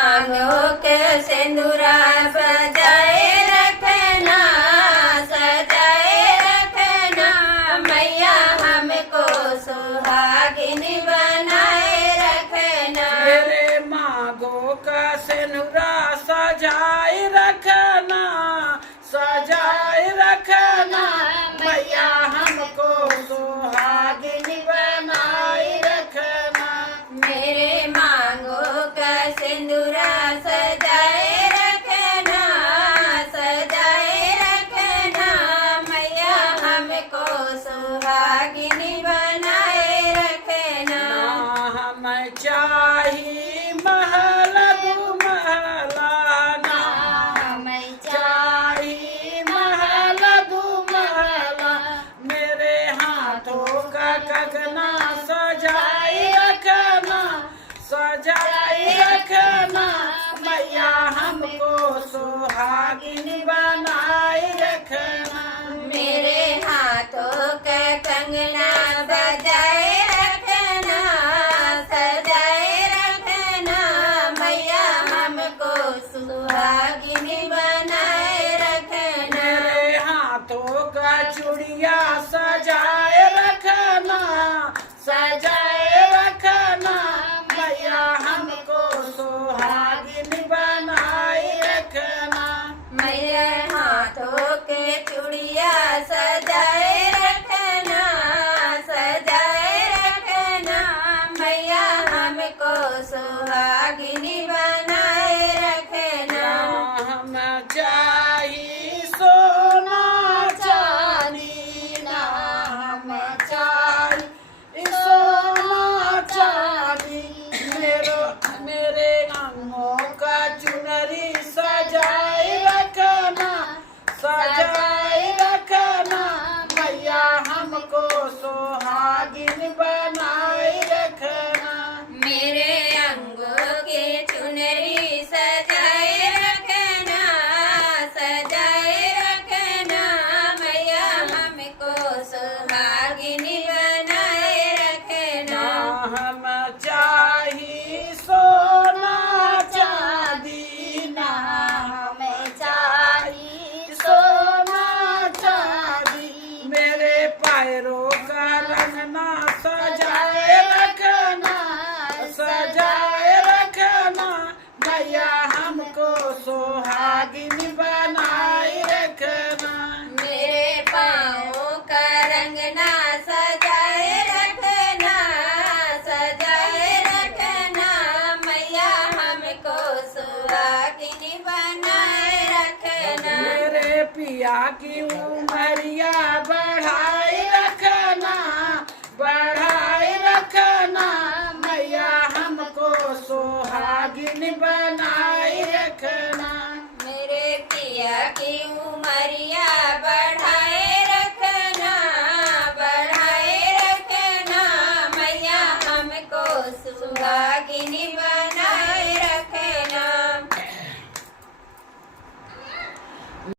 मांगो के सिंदूरा सजाए रखना, सजाए रखना मैया हमको सुहागिन बनाए रखना। मेरे मांगो का सिंदूरा सजाए रखना, सजाए रखना मैया हमको सुहागिन बनाए रखना। मेरे मांगो का सिंदूरा सजाए रखना, सजाए रखना मैया हमको सुहागिन बनाए रखना। हमें चाहिए महल दू महला, ना मैं चाहिए महल दू महला। मेरे हाथों का कंगना सजाए रखना, सजाए रखना मैया हमको सुहागिन बनाए रखना। मेरे हाथों का कंगना सजाए रखना, सजाए रखना मैया हमको सुहागिन बनाए रखना। मेरे हाथों का चूड़िया सजाए रखना, सजाए रखना मैया हमको सुहागिन बनाए रखना। मेरे हाथों के चूड़िया सजाए रखना, सजाए रखना मैया हमको सुहागिन बनाए रखना। हम चाहिए सोना चांदी, ना हम चाहिए सोना चांदी। मेरे अंगों का चुनरी सजाए रखना, सजाए रखना मैया हमको सुहागिन बनाए रखना। मेरे अंगों के चुनरी सजाए रखना, सजाए रखना मैया हमको सुहागिन बनाए रखना। हम चाहिए सोना चांदी, ना हमें चाहिए सोना चांदी। मेरे पैरों का रंगना सजाए रखना, सजाए रखना मैया हमको सुहागिन बनाए रखना। मेरे पाँवों का रंगना सजाए रखना, सजाए रखना मैया हमको सुहागिन बनाए रखना। मेरे पिया की उमरिया बढ़ाए रखना, बढ़ाए रखना मैया हमको सुहागिन बनाए रखना। मेरे पिया की उमरिया बढ़ाए रखना, बढ़ाए रखना मैया हमको सुहागिन